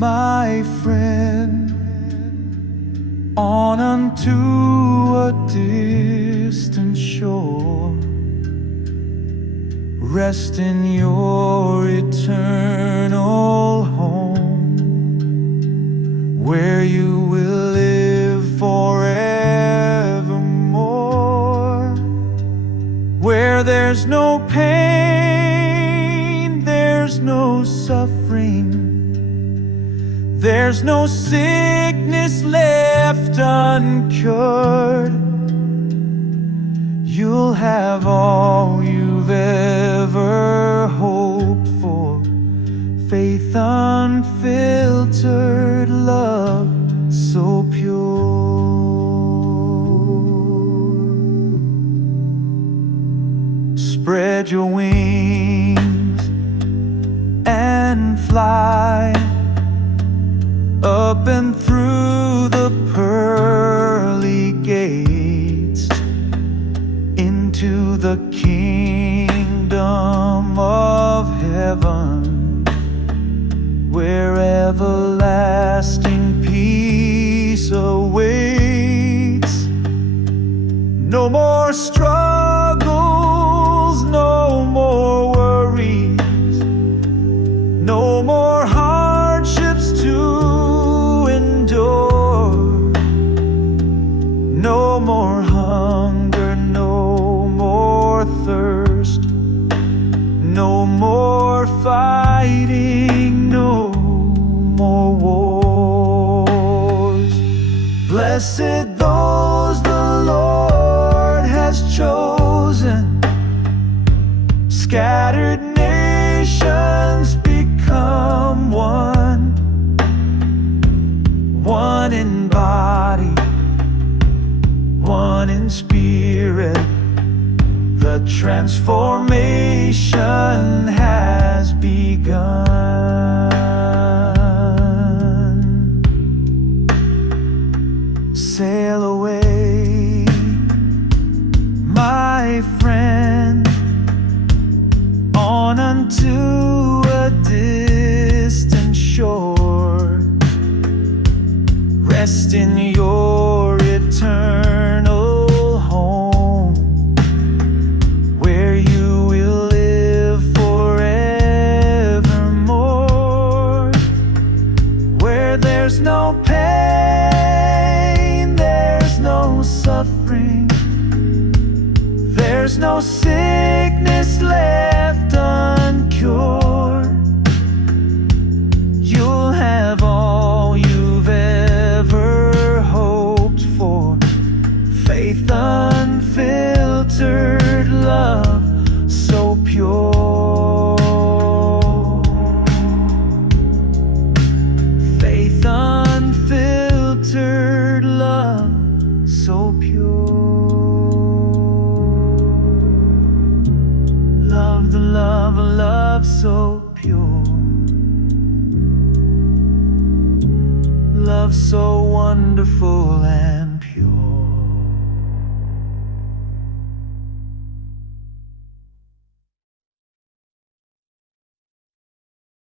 my friend, on unto a distant shore. Rest in your eternal home, where you will live forevermore, where there's no pain, there's no suffering, there's no sickness left uncured. You'll have all you've ever hoped for, faith unfiltered, love so pure. Spread your wings and fly up and through the pearly gates into the kingdom of heaven, where everlasting peace awaits. No more struggles, no more worries, no more hardships to endure, no more hunger, no more thirst, no more fighting, no more wars. Blessed those the Lord has chosen, scattered nations become one, one in body, one in spirit. The transformation has begun. Sail away, my friend, on unto a distant shore. Rest in your eternal home, where you will live forevermore, where there's no pain, there's no suffering, there's no sickness left uncured. You'll have all you've ever hoped for, faith unfiltered, love so pure. Faith unfiltered, love so pure. Love the love, a love so pure. Love so wonderful and